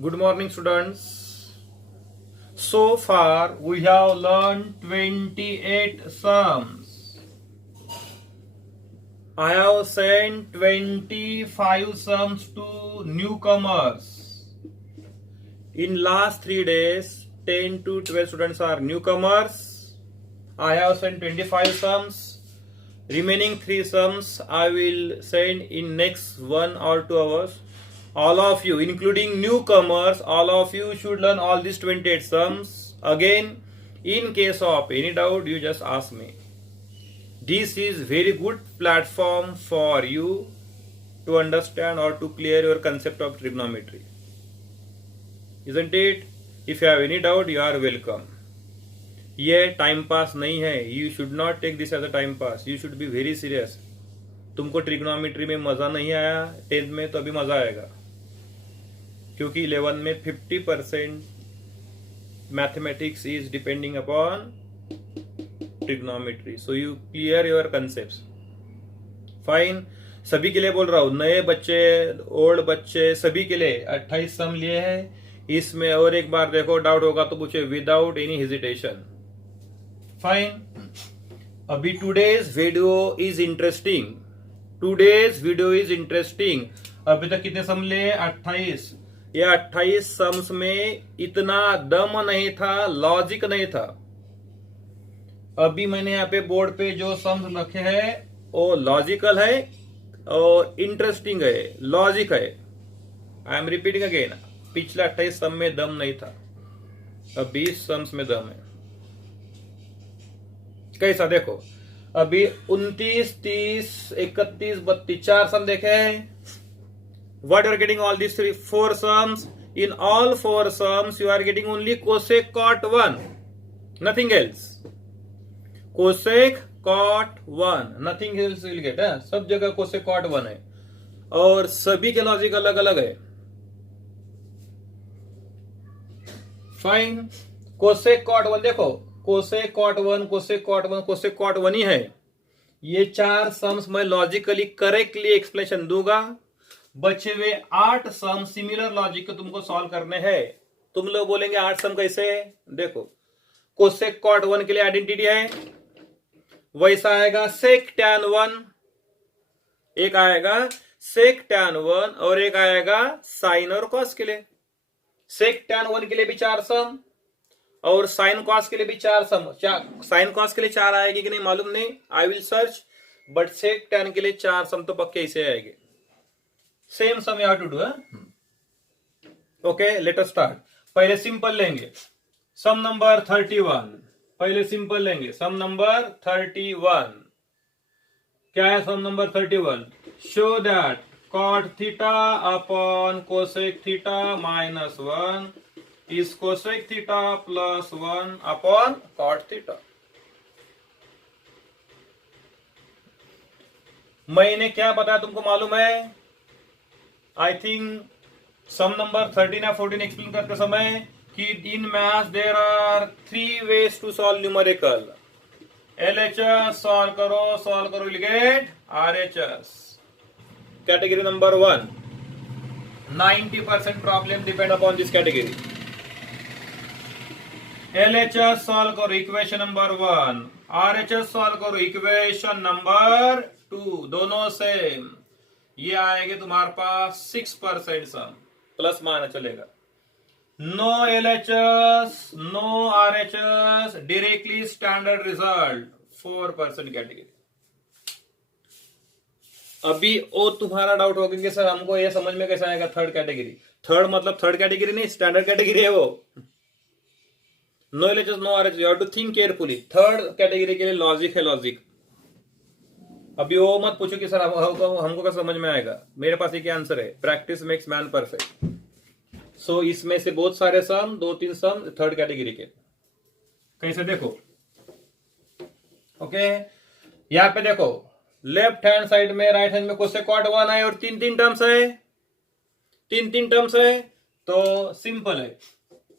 Good morning, students. So far, we have learned 28 sums. I have sent 25 sums to newcomers. In last 3 days, 10 to 12 students are newcomers. I have sent 25 sums. Remaining 3 sums I will send in next 1 or 2 hours. All of you, including newcomers, all of you should learn all these 28 sums. Again, in case of any doubt, you just ask me. This is very good platform for you to understand or to clear your concept of trigonometry. Isn't it? If you have any doubt, you are welcome. ये time pass नहीं है. You should not take this as a time pass. You should be very serious. तुमको trigonometry में मजा नहीं आया 10th में, तो अभी मजा आएगा, क्योंकि 11 में 50% mathematics is depending upon trigonometry. So you clear your concept. Fine. सभी के लिए बोल रहा हूं, नए बच्चे, ओल्ड बच्चे, सभी के लिए 28 सम लिए हैं. इसमें और एक बार देखो, डाउट होगा तो पूछे विदाउट एनी हेजिटेशन. फाइन. अभी today's video is interesting. Today's video is interesting. अभी तक कितने सम लिए? 28. ये 28 सम्स में इतना दम नहीं था, लॉजिक नहीं था. अभी मैंने यहाँ पे बोर्ड पे जो सम्स रखे हैं वो लॉजिकल है और इंटरेस्टिंग है, लॉजिक है. I am repeating again. पिछले 28 सम में दम नहीं था, अब 20 सम्स में दम है. कैसा देखो, अभी 29, 30, 31, 32 4 सम देखे हैं. What you are getting all these 4 sums? In all 4 sums, you are getting only cosec cot 1, nothing else. Cosec cot 1, nothing else will get. सब जगह cosec cot 1 है और सभी के लॉजिक अलग अलग है. फाइन. cosec cot 1 देखो, cosec cot 1, cosec cot 1, cosec cot 1 ही है. ये 4 सम्स मैं लॉजिकली करेक्टली एक्सप्लेनेशन दूंगा. बचे हुए 8 सम सिमिलर लॉजिक के तुमको सॉल्व करने हैं. तुम लोग बोलेंगे 8 सम कैसे? देखो, कोसेक कॉट 1 के लिए आइडेंटिटी है, वैसा आएगा सेक टैन 1, एक आएगा सेक टैन 1 और एक आएगा साइन और कॉस के लिए. सेक टैन 1 के लिए भी 4 सम और साइन कॉस के लिए भी 4 सम. साइन कॉस के लिए 4 आएगी कि नहीं मालूम नहीं, I will search, but sec tan के लिए 4 सम तो पक्के इसे आएंगे. Same sum you have to do. Okay, let us start. पहले सिंपल लेंगे, सम नंबर 31. पहले सिंपल लेंगे, सम नंबर 31. क्या है sum number 31? Show that cot theta upon cosec theta minus 1 is cosec theta plus 1 upon cot theta. मैंने क्या बताया तुमको मालूम है? आई थिंक सम नंबर 13 या 14 एक्सप्लेन करते समय कि in maths there are 3 ways to solve numerical. LHS solve करो will get RHS. Category number 1, 90% problem depend upon this category. LHS solve करो इक्वेशन नंबर 1, RHS सॉल्व करो equation number 2, दोनों same. ये आएंगे तुम्हारे पास 6% सम, प्लस माइनस चलेगा. No LHS, no RHS, directly standard result 4% category. अभी वो तुम्हारा डाउट होगा कि सर हमको ये समझ में कैसे आएगा थर्ड कैटेगरी. थर्ड मतलब थर्ड कैटेगरी नहीं, स्टैंडर्ड कैटेगरी है वो. No LHS, no RHS, you have to think carefully. Third category के लिए लॉजिक है, लॉजिक. अभी वो मत पूछो कि सर हमको क्या समझ में आएगा. मेरे पास एक आंसर है, प्रैक्टिस मेक्स मैन परफेक्ट. सो इसमें से बहुत सारे सम, 2-3 सम थर्ड कैटेगरी के. कैसे देखो, ओके. यहाँ पे देखो, लेफ्ट हैंड साइड में, राइट हैंड में कोसेक कॉट 1 है और 3-3 टर्म्स है, 3-3 टर्म्स है, तो सिंपल है.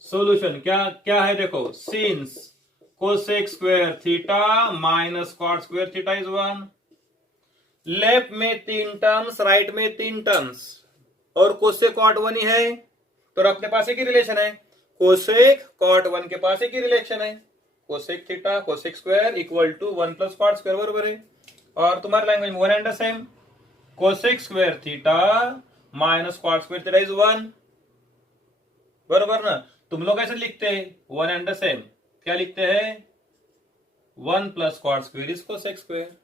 सॉल्यूशन क्या क्या है देखो, since cosec square theta minus cot square theta is 1. Left में 3 टर्म्स, राइट में 3 टर्म्स और कोसेक कॉट 1 ही है. तो अपने पास एक ही रिलेशन है, कोसेक कॉट 1 के पास एक ही रिलेशन है, cosec theta cosec square equal to 1 plus cot square, बरोबर है। और तुम्हारे लैंग्वेज में one and the same, cosec square theta minus cot square theta is 1, बरोबर ना। तुम लोग ऐसे लिखते हैं वन एंड द सेम, क्या लिखते हैं 1 plus cot square is cosec square.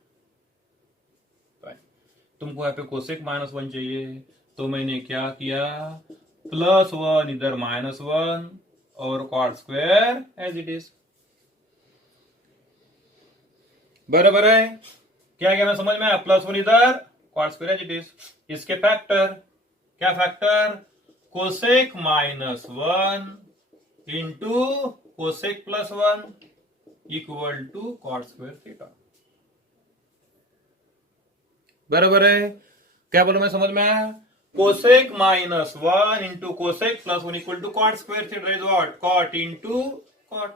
तुमको यहाँ पे कोसेक माइनस 1 चाहिए, तो मैंने क्या किया, +1 इधर -1 और cot square as it is, बराबर है। क्या क्या मैं समझ में आया, +1 इधर cot square as it is. इसके फैक्टर, क्या factor, cosec -1 into cosec +1 equal to cot square theta, बराबर है। क्या बोलो, मैं समझ में आया, cosec -1 into cosec +1 equal to cot square theta is what, cot into cot.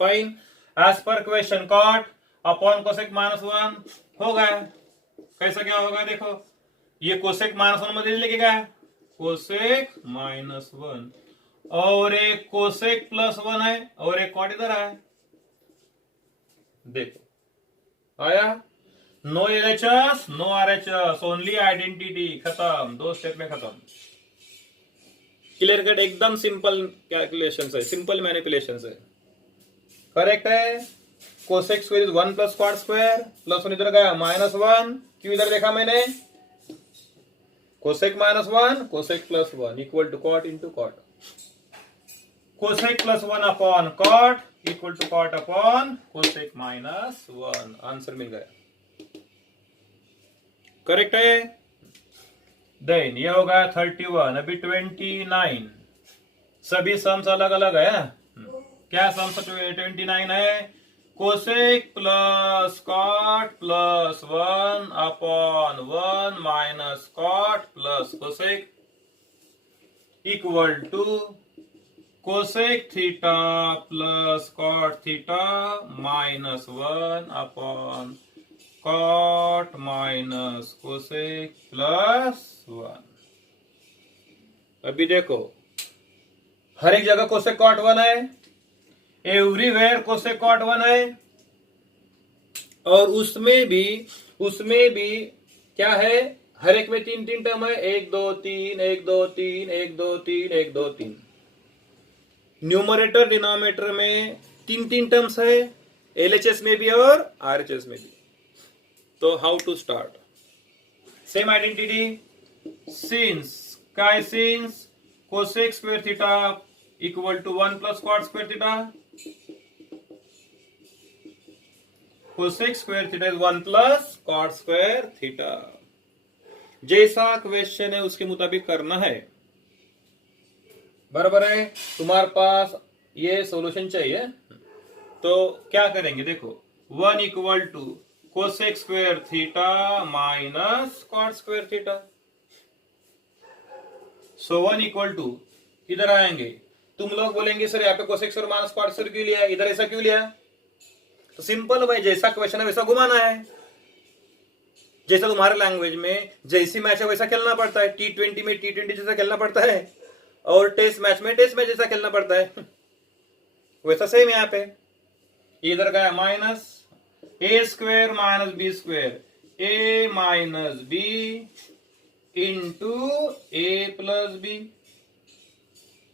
Fine, as पर क्वेश्चन कॉट अपॉन कोसेक -1 होगा, कैसा क्या होगा देखो, ये कोसेक -1 मध्ये लिखे काय, कोसेक -1 और एक कोसेक +1 है और एक कॉट इधर है, देखो आया, no LHS no RHS, only identity, खत्म, 2 स्टेप में खत्म। क्लियर कट, एकदम सिंपल कैलकुलेशंस है, सिंपल मैनिपुलेशंस है, करेक्ट है। Cosec square is 1 plus cot square, +1 इधर गया -1, क्यों इधर देखा मैंने, cosec -1 cosec +1 equal to cot into cot, cosec +1 upon cot equal to cot upon cosec -1, answer मिल गया, करेक्ट है। देन ये होगा 31, अभी 29, सभी सम्स अलग अलग है, क्या सम्स 29 है, cosec plus cot plus 1 upon 1 minus cot plus cosec equal to cosec theta plus cot theta -1 upon cot minus cosec +1। अभी देखो हर एक जगह कोसेक कॉट 1 है, एवरीवेयर कोसेक कॉट 1 है, और उसमें भी क्या है, हर एक में 3 टर्म है, 1 2 3 1 2 3 1 2 3 1 2 3, न्यूमरेटर डिनोमिनेटर में 3 टर्म्स है, एलएचएस में भी और आरएचएस में भी। तो how to start, same identity, since काय, since cosec square theta equal to 1 plus cot square theta, cosec square theta is 1 plus cot square theta, जैसा क्वेश्चन है उसके मुताबिक करना है, बराबर है। तुम्हारे पास ये सॉल्यूशन चाहिए, तो क्या करेंगे देखो, 1 equal to cosec square theta minus cot square theta, so 1 equal to इधर आएंगे, तुम लोग बोलेंगे सर यहाँ पे cosec square minus cot square क्यों लिया, इधर ऐसा क्यों लिया, तो सिंपल भाई, जैसा क्वेश्चन है वैसा घुमाना है, जैसा तुम्हारे लैंग्वेज में जैसी मैच है वैसा खेलना पड़ता है, T20 में T20 जैसा खेलना पड़ता है, और टेस्ट मैच में टेस्ट मैच जैसा खेलना पड़ता है, वैसा सेम यहाँ पे, इधर का minus A square minus B square, A minus B into A plus B,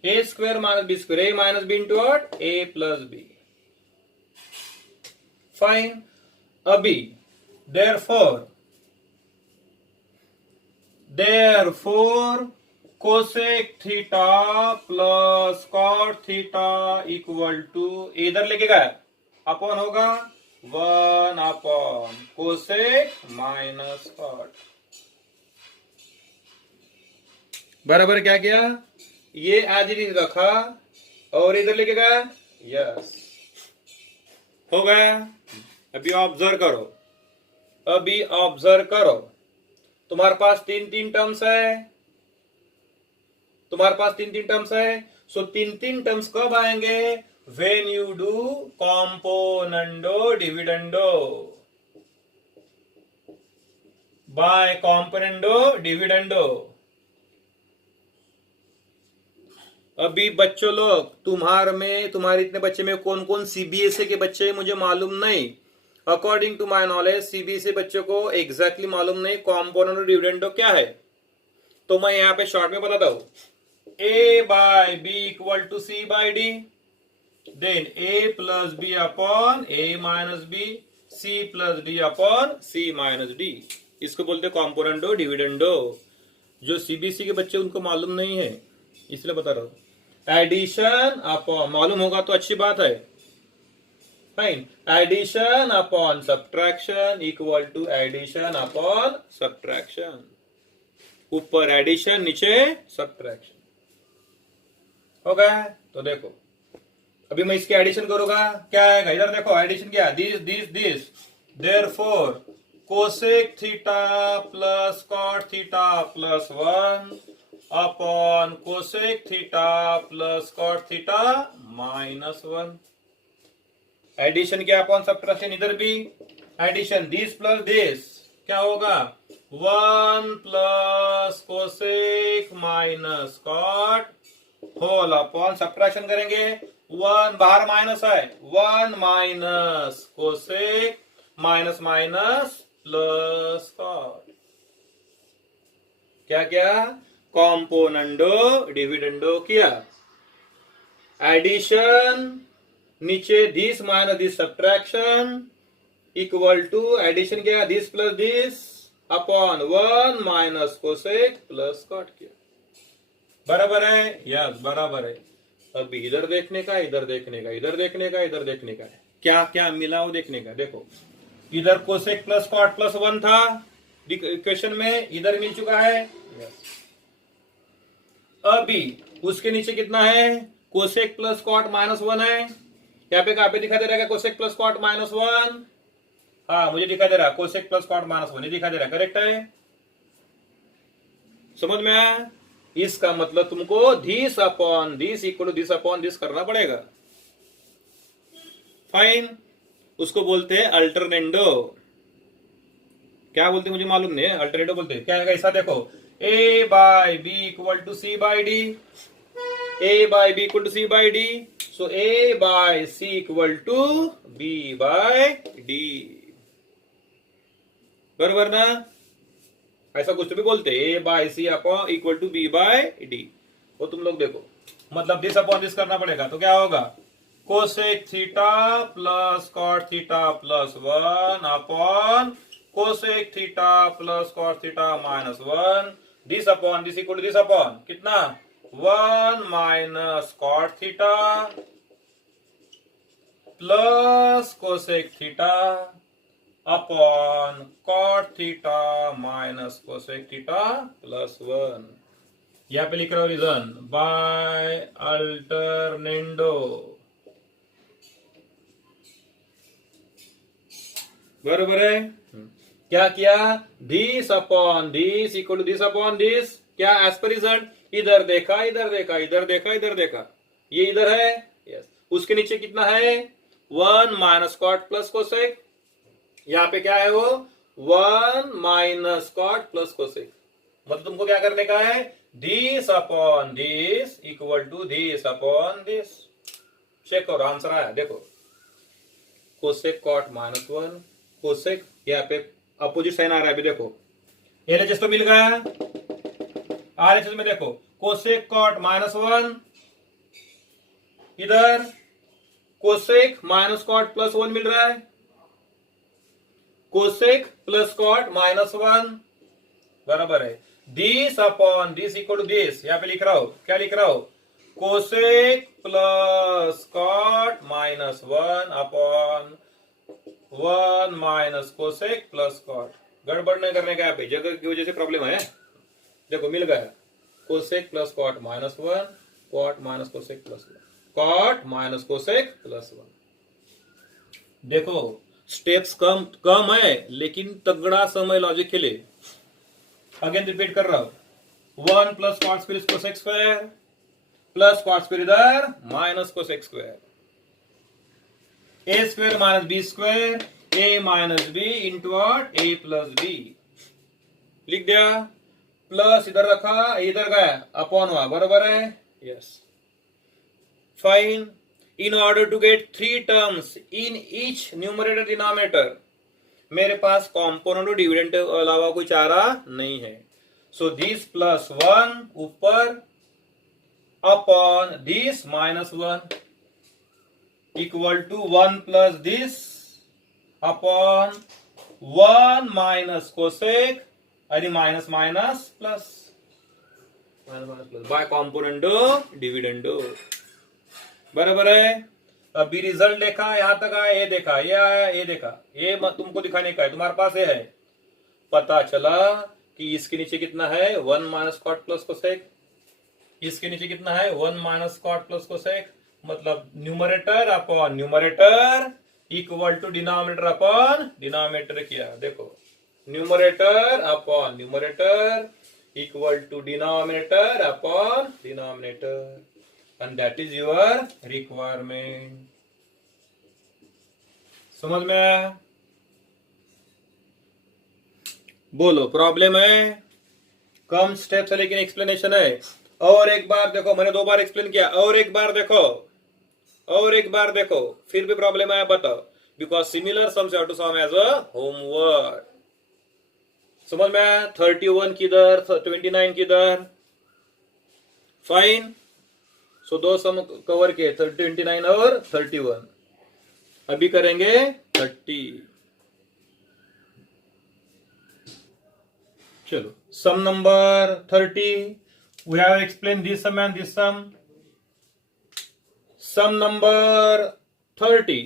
A square minus B square, A minus B into what, A plus B, fine. अभी therefore cosec theta plus cot theta equal to, इधर लेके गया upon होगा 1 upon cosec minus cot, बराबर क्या किया, ये as it is रखा और इधर लेके गया, यस हो गया। अभी ऑब्जर्व करो, तुम्हारे पास 3 टर्म्स है, सो 3 टर्म्स कब आएंगे, when you do componendo dividendo, by componendo dividendo, अभी बच्चों लोग तुम्हारे इतने बच्चे में कौन कौन सीबीएसई के बच्चे मुझे मालूम नहीं। According to my knowledge CBSE बच्चों को एग्जैक्टली मालूम नहीं कॉम्पोनेंट और डिविडेंडो क्या है। तो मैं यहाँ पे शॉर्ट में बताता हूं, A by B equal to C by D, then A plus B upon A minus B, C plus D upon C minus D. इसको बोलते कॉम्पोनेंडो डिविडेंडो। जो सीबीएसई के बच्चे उनको मालूम नहीं है इसलिए बता रहा हूं। एडिशन अपॉन मालूम होगा तो अच्छी बात है, fine. Addition upon subtraction equal to addition upon subtraction. ऊपर एडिशन नीचे सब्ट्रैक्शन हो गया। तो देखो अभी मैं इसके एडिशन करूंगा, क्या आएगा इधर देखो, एडिशन क्या, this this this, therefore cosec theta plus cot theta plus 1 upon cosec theta plus cot theta minus 1। Addition क्या अपॉन सब्ट्रैक्शन, इधर भी एडिशन, दिस प्लस दिस क्या होगा, 1 plus cosec minus cot whole upon subtraction करेंगे, 1 बाहर minus है, 1 minus cosec minus minus plus cot. क्या क्या, कॉम्पोनेंडो डिविडेंडो किया। एडिशन नीचे this minus this subtraction equal to addition क्या, this plus this upon 1 minus cosec plus cot किया। बराबर है, यस बराबर है। अभी इधर देखने का, इधर देखने का, इधर देखने का, इधर देखने का, क्या क्या मिला वो देखने का। देखो इधर कोसेक प्लस कॉट प्लस 1 था इक्वेशन में, इधर मिल चुका है। यस अभी उसके नीचे कितना है, कोसेक प्लस कॉट माइनस 1 है। यहाँ पे कहाँ पे दिखा दे रहा है, कोसेक प्लस कॉट माइनस 1, हाँ मुझे दिखा दे रहा है कोसेक प्लस कॉट माइनस 1 दिखा दे रहा है, करेक्ट है। समझ में आया। इसका मतलब तुमको this upon this equal to this upon this करना पड़ेगा, फाइन। उसको बोलते हैं अल्टरनेंडो। क्या बोलते हैं मुझे मालूम नहीं है, अल्टरनेंडो बोलते हैं। क्या है ऐसा, देखो A by B equal to C by D, A by B equal to C by D, so A by C equal to B by D, बराबर ना। ऐसा कुछ भी बोलते A by C upon equal to B by D. वो तुम लोग देखो, मतलब दिस अपॉन दिस करना पड़ेगा। तो क्या होगा, cosec theta plus cot theta plus 1 upon cosec theta plus cot theta minus 1, this upon this equal to this upon कितना, 1 minus cot theta plus cosec theta upon cot theta minus cosec theta plus 1। यहां पे लिख रहा हूं reason bye alternendo, बराबर है। क्या किया, this upon this equal to this upon this, क्या एज पर रिजल्ट, इधर देखा इधर देखा इधर देखा इधर देखा, ये इधर है, यस। उसके नीचे कितना है, 1 माइनस कॉट प्लस कोसेक, यहाँ पे क्या है वो 1 माइनस कॉट प्लस कोसेक। मतलब तुमको क्या करने का है, this upon this equal to this upon this. Check करो आंसर आया, देखो कोसेक कॉट माइनस 1 कोसेक, यहाँ पे अपोजिट साइन आ रहा है। अभी देखो एलएचएस तो मिल गया, आरएचएस में देखो कोसेक कॉट माइनस 1, इधर कोसेक माइनस कॉट प्लस 1 मिल रहा है, कोसेक प्लस कॉट माइनस 1, बराबर है। This upon this equal to this, यहाँ पे लिख रहा हूं, क्या लिख रहा हूं, cosec plus cot minus 1 upon 1 minus cosec plus cot. गड़बड़ नहीं करने का, यहाँ पे जगह की वजह से प्रॉब्लम है। देखो मिल गया, cosec plus cot minus 1, cot minus cosec plus 1, cot minus cosec plus 1। देखो स्टेप्स कम है लेकिन तगड़ा समय लॉजिक के लिए। अगेन रिपीट कर रहा हूं, 1 plus cot square cosec square plus cot square इधर minus cosec square, A square minus B square, A minus B into what, A plus B. लिख दिया, प्लस इधर रखा इधर गया, अपॉन हुआ, बराबर है, yes. Fine. In order to get 3 terms in each numerator denominator, मेरे पास कॉम्पोनेंट और डिविडेंड के अलावा कोई चारा नहीं है. सो दिस प्लस 1 ऊपर upon this minus 1 equal to 1 plus this upon 1 minus cosec आणि minus minus plus by componendo dividendo. बराबर है. अभी रिजल्ट देखा, यहां तक आया, ये देखा, ये आया, ये देखा, ये तुमको दिखाने का है, तुम्हारे पास ये है. पता चला कि इसके नीचे कितना है 1 माइनस कॉट प्लस कोसेक, इसके नीचे कितना है 1 माइनस कॉट प्लस कोसेक. मतलब numerator upon numerator equal to denominator upon denominator किया. देखो numerator upon numerator equal to denominator upon denominator. And that is your requirement. समझ में आया? बोलो प्रॉब्लम है, कम स्टेप्स है लेकिन एक्सप्लेनेशन है. और एक बार देखो, मैंने 2 बार एक्सप्लेन किया, और एक बार देखो, और एक बार देखो, फिर भी प्रॉब्लम आया बताओ. Because similar sums have to sum as a homework. समझ में आया? 31 किधर, 29 किधर. फाइन. सो 2 सम कवर किए, 29 और 31. अभी करेंगे 30. चलो sum number 30. We have explain this sum and this sum. Sum number 30.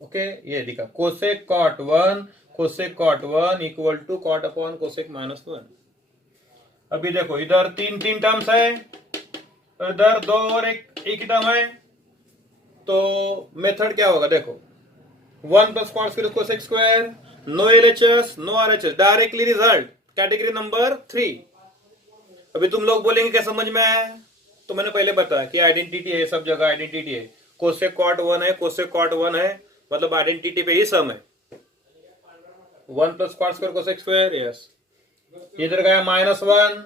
Okay, ये दिखा cosec cot 1 equal to cot upon cosec minus 1. अभी देखो इधर 3 टर्म्स है, इधर 2 और एक ही टर्म है. तो मेथड क्या होगा देखो, 1 plus cot square cosec square, no LHS no RHS, directly result category number 3. अभी तुम लोग बोलेंगे क्या समझ में आया? तो मैंने पहले बताया कि आइडेंटिटी है, सब जगह आइडेंटिटी है. कोसेक कॉट 1 है, कोसेक कॉट 1 है, मतलब आइडेंटिटी पे ही सम है. 1 plus cot square cosec square. Yes, इधर गया -1.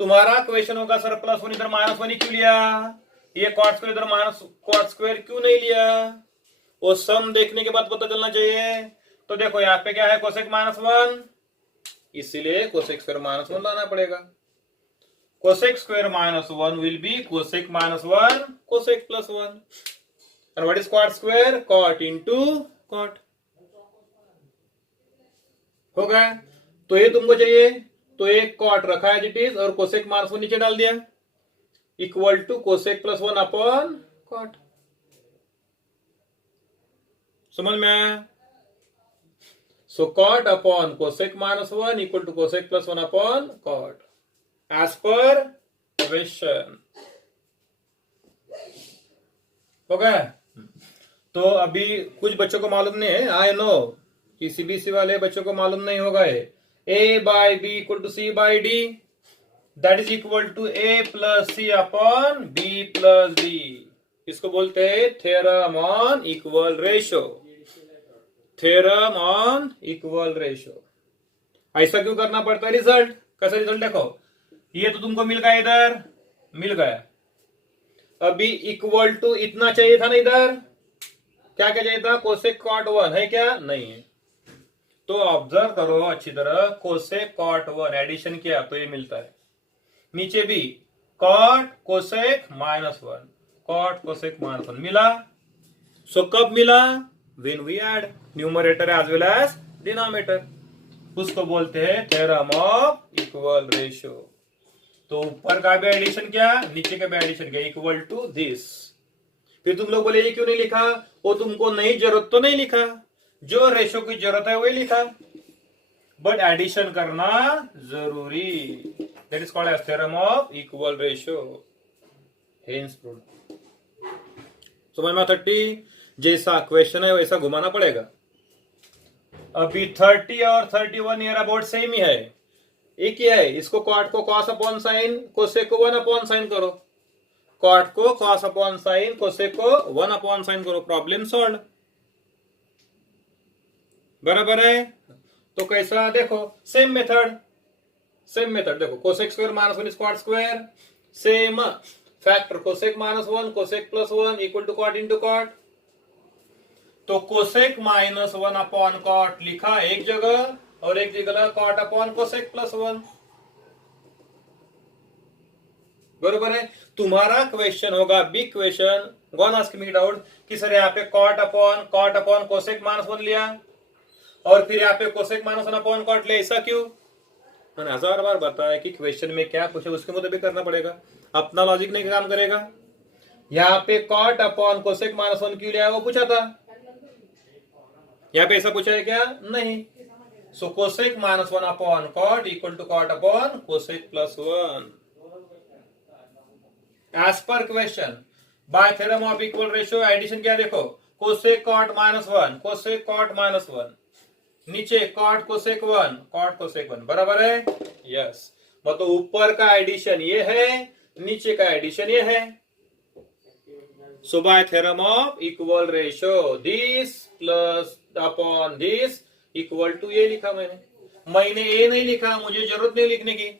तुम्हारा क्वेश्चन होगा सर +1 इधर -1 ही क्यों लिया, ये कॉट स्क्वायर इधर माइनस कॉट स्क्वायर क्यों नहीं लिया? वो सम देखने के बाद पता चलना चाहिए. तो देखो यहाँ पे क्या है कोसेक -1, इसीलिए कोसेक स्क्वायर -1 लाना पड़ेगा. Cosec square -1 will be cosec -1 cosec +1. and what is cot square? cot into cot. हो गया. तो ये तुमको चाहिए, तो एक कॉट रखा है जिट इज, और कोसेक -1 नीचे डाल दिया, equal to cosec +1 upon cot. समझ में आया? So cot upon cosec -1 equal to cosec +1 upon cot as पर क्वेश्चन. हो गया. तो अभी कुछ बच्चों को मालूम नहीं है, आई नो कि सीबीएसई वाले बच्चों को मालूम नहीं होगा. है a by b equal to c by d, that is equal to a plus c upon b plus d. इसको बोलते हैं theorem on equal ratio. Theorem on equal ratio. ऐसा क्यों करना पड़ता है? रिजल्ट कैसा रिजल्ट देखो, ये तो तुमको मिल गया, इधर मिल गया. अभी इक्वल टू इतना चाहिए था ना, इधर क्या क्या चाहिए था? कोसेक कॉट 1 है क्या? नहीं है. तो ऑब्जर्व करो अच्छी तरह, कोसेक कॉट 1 एडिशन किया तो ये मिलता है. नीचे भी कॉट कोसेक -1, कॉट कोसेक -1 मिला. सो कब मिला? When we add numerator as well as denominator. उसको बोलते हैं थ्योरम ऑफ इक्वल रेशियो. तो ऊपर का भी एडिशन किया, नीचे का भी एडिशन किया, इक्वल टू दिस. फिर तुम लोग बोले ये क्यों नहीं लिखा? वो तुमको नहीं जरूरत तो नहीं लिखा, जो रेशो की जरूरत है वही लिखा, बट एडिशन करना जरूरी. That is called as theorem of equal ratio. Hence proved. समझ में 30 जैसा क्वेश्चन है वैसा घुमाना पड़ेगा. अभी 30 और 31 नियर अबाउट सेम ही है, एक ही है. इसको कॉट को कॉस अपॉन साइन, कोसेक को 1 अपॉन साइन करो. कॉट को कॉस अपॉन साइन, कोसेक को 1 अपॉन साइन करो, प्रॉब्लम सॉल्व. बराबर है. तो कैसा देखो, सेम मेथड. सेम मेथड देखो, cosec square minus 1 is cot square, same factor cosec minus 1 cosec plus 1 equal to cot into cot. तो कोसेक माइनस 1 अपॉन कॉट लिखा एक जगह और एक जगह कॉट अपॉन कोसेक प्लस 1, बरोबर है। तुम्हारा क्वेश्चन होगा बिग क्वेश्चन, गोन आस्क मी डाउट कि सर यहाँ पे कॉट अपॉन कोसेक माइनस 1 लिया और फिर यहाँ पे कोसेक माइनस 1 अपॉन कॉट ले, ऐसा क्यों? मैंने 1000 बार बताया कि क्वेश्चन में क्या पूछे उसके मुताबिक करना पड़ेगा, अपना लॉजिक नहीं काम करेगा। यहाँ पे कॉट अपॉन कोसेक माइनस 1 क्यों लिया वो पूछा था, यहाँ पे ऐसा पूछा है क्या? नहीं। So cosec minus 1 upon cot equal to cot upon cosec plus 1 as पर question. By theorem of equal ratio addition क्या देखो, cosec cot minus 1 cosec cot minus 1, नीचे कॉट कोसेक 1 कॉट कोसेक 1, बराबर है? यस। मतलब ऊपर का एडिशन ये है, नीचे का एडिशन ये है। So by theorem of equal ratio this plus upon this equal to ये लिखा मैंने ए नहीं लिखा, मुझे जरूरत नहीं लिखने की।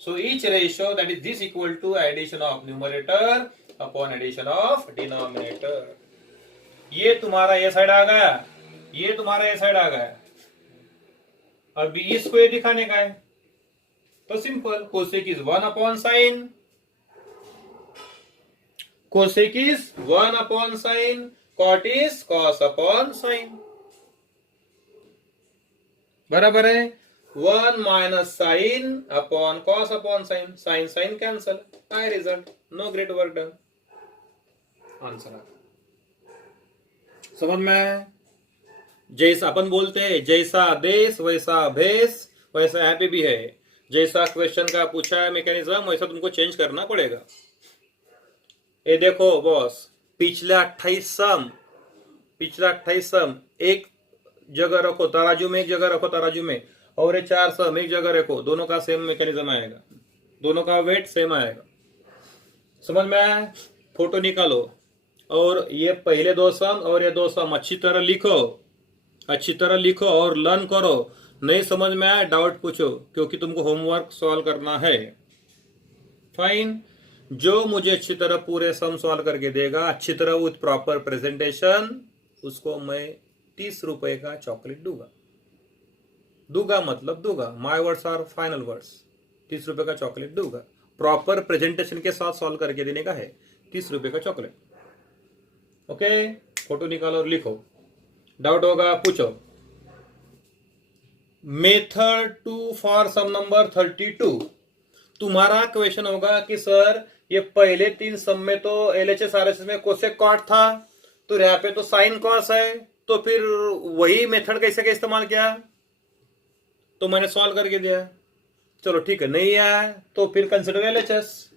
So each ratio that is this equal to addition of numerator upon addition of denominator। ये तुम्हारा ये साइड आ गया, ये तुम्हारा ये साइड आ गया। अभी इसको ये दिखाने का है तो simple, cosec is 1 upon sine, cosec is 1 upon sine, cot is cos upon sine, बराबर है। 1 minus sine upon cos upon sine, sine sine cancel, आई result, no great work done, answer. समझ में? जैसा अपन बोलते हैं जैसा देश वैसा भेष, वैसा यहाँ पे भी है। जैसा क्वेश्चन का पूछा है मैकेनिज्म वैसा तुमको चेंज करना पड़ेगा। ये देखो बॉस, पिछले 28 सम एक जगह रखो तराजू में, एक जगह रखो तराजू में, और ये 4 सम एक जगह रखो, दोनों का सेम मैकेनिज्म आएगा, दोनों का वेट सेम आएगा। समझ में आया? फोटो निकालो और ये पहले 2 सम और ये 2 सम अच्छी तरह लिखो और लर्न करो। नहीं समझ में आया डाउट पूछो, क्योंकि तुमको होमवर्क सॉल्व करना है। फाइन। जो मुझे अच्छी तरह पूरे सम सॉल्व करके देगा अच्छी तरह विथ प्रॉपर प्रेजेंटेशन, उसको मैं 30 रुपए का चॉकलेट दूंगा, मतलब दूंगा, my words are final words. 30 रुपए का चॉकलेट दूंगा, प्रॉपर प्रेजेंटेशन के साथ सॉल्व करके देने का है, 30 रुपए का चॉकलेट। ओके, फोटो निकालो और लिखो, डाउट होगा पूछो। Method 2 for sum number 32। तुम्हारा क्वेश्चन होगा कि सर ये पहले 3 सम में तो एलएचएस आरएचएस में कोसेक कॉट था, तो यहाँ पे तो साइन कॉस है, तो फिर वही मेथड कैसे का इस्तेमाल किया? तो मैंने सॉल्व करके दिया। चलो ठीक है, नहीं आया तो फिर कंसिडर एलएचएस,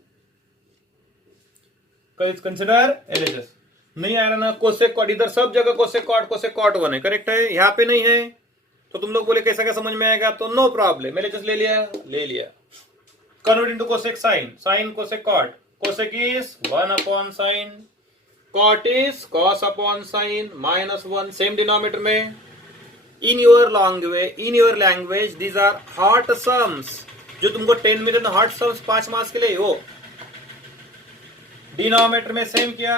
कंसिडर एलएचएस। नहीं आ रहा ना कोसेक कॉट, इधर सब जगह कोसेक कॉट 1 है, करेक्ट है, यहाँ पे नहीं है, तो तुम लोग बोले कैसा क्या समझ में आएगा? तो नो प्रॉब्लम, एलएचएस ले लिया। Convert into cosec sine, sine cosec cot, cosec is 1 upon sine, cot is cos upon sine -1, same denominator में। In your language these are hot sums, जो तुमको 10 में देना हॉट सम्स 5 मार्क्स के लिए, वो डिनोमिनेटर में सेम किया,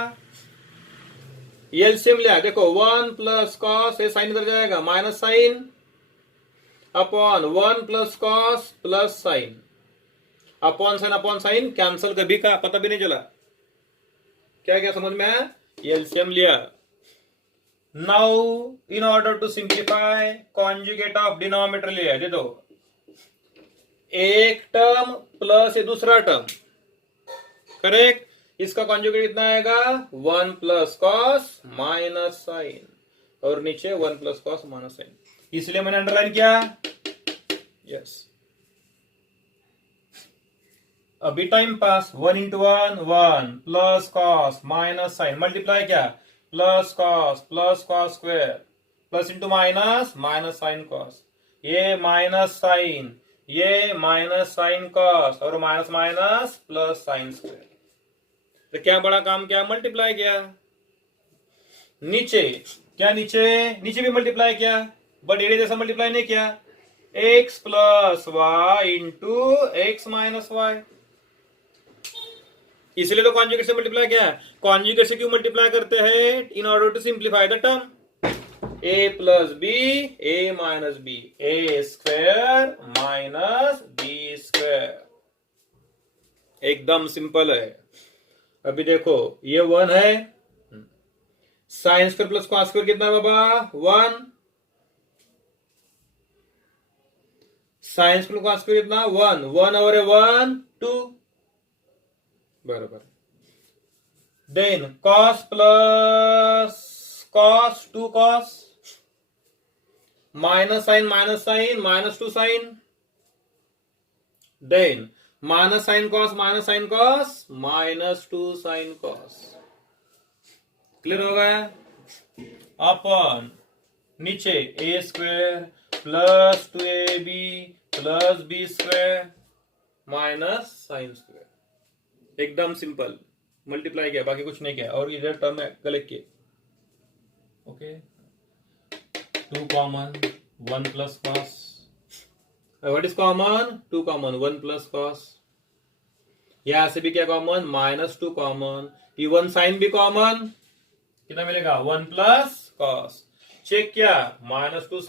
एलसीएम लिया। देखो 1 प्लस कॉस, ये साइन इधर जाएगा, minus sine upon 1 plus cos plus sign, upon sine cancel, कभी का पता भी नहीं चला। क्या समझ में आया? एलसीएम लिया। Now in order to simplify, conjugate of denominator लिया, दे दो, एक टर्म प्लस ये दूसरा टर्म, करेक्ट। इसका कॉन्जुगेट कितना आएगा? 1 प्लस कॉस माइनस साइन, और नीचे 1 प्लस कॉस माइनस साइन, इसलिए मैंने अंडरलाइन किया। यस, अभी time pass, 1 into 1 plus cos minus sine, multiply क्या? Plus cos square, plus into minus sine cos, ये माइनस साइन कॉस, और माइनस प्लस साइन स्क्वायर। तो क्या बड़ा काम किया? मल्टीप्लाई किया। नीचे भी मल्टीप्लाई किया, बट एरिया जैसा मल्टीप्लाई नहीं किया, x plus Y into X minus Y. इसलिए तो कॉन्जुगेट से मल्टीप्लाई किया। कॉन्जुगेट से क्यों मल्टीप्लाई करते हैं? In order to simplify the term. A plus B, A minus B, A square minus B square. एकदम सिंपल है। अभी देखो ये 1 है, sine square plus cos square कितना है बाबा? 1। साइन स्क्वायर कॉस स्क्वायर कितना? 1। 1 और 1 2 बराबर। Then cos plus cos 2 cos minus sine minus 2 sine. Then minus sine cos minus 2 sine cos. Clear हो गया? अपन नीचे A square plus 2ab plus B square minus sine square. एकदम simple. Multiply किया, बाकी कुछ नहीं किया। और इधर टर्म कलेक्ट किए। Okay, 2 common 1 plus cos. What is common? 2 common 1 plus cos. यहां से भी क्या common? Minus 2 common. Even sine भी कॉमन। कितना मिलेगा? 1 प्लस कॉस। चेक किया, माइनस 2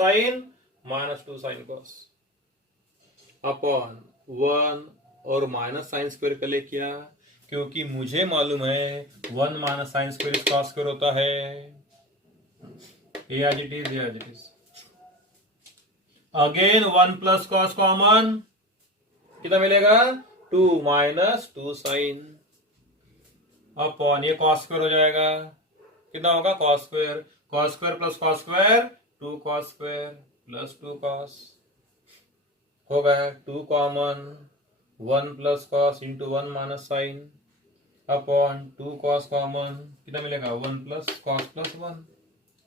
साइन कॉस अपॉन 1 और माइनस साइन स्क्वायर कलेक्ट किया, क्योंकि मुझे मालूम है 1 minus sine square is cos square होता है। ये as it is. Again 1 plus cos common. कितना मिलेगा? 2 माइनस 2 साइन अपॉन ये कॉस स्क्वायर हो जाएगा। कितना होगा? Cos square plus cos square 2 cos square plus 2 cos हो गया। 2 common 1 plus cos into 1 minus sine upon 2 cos common. कितना मिलेगा? 1 प्लस कॉस प्लस 1।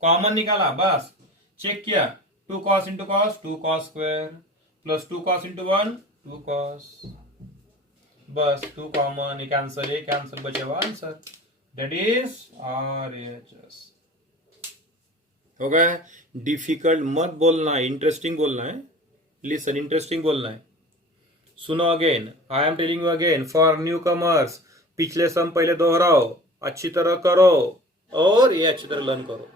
कॉमन निकाला, बस चेक किया। 2 cos into cos 2 cos square plus 2 cos into 1 2 cos. बस 2 common, ये cancel बचेगा आंसर। That is RHS। हो गया? डिफिकल्ट मत बोलना, इंटरेस्टिंग बोलना है। लिसन, इंटरेस्टिंग बोलना है। सुनो again, I am telling you again for new commerce. पिछले सम पहले दोहराओ, अच्छी तरह करो और ये अच्छी तरह लर्न करो।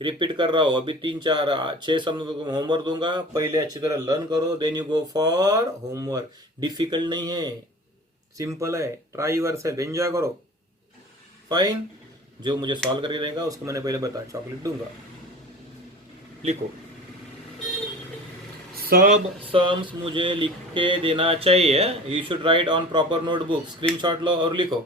रिपीट कर रहा हूं, अभी 3 4 6 सम होमवर्क दूंगा, पहले अच्छी तरह लर्न करो, then you go for homework. Difficult नहीं है, सिंपल है। ट्राई योरसेल्फ, एंजॉय करो। फाइन। जो मुझे सॉल्व करके देगा उसको मैंने पहले बताया, चॉकलेट दूंगा। लिखो, सब सम्स मुझे लिख के देना चाहिए। You should write on proper notebook. Screenshot लो और लिखो।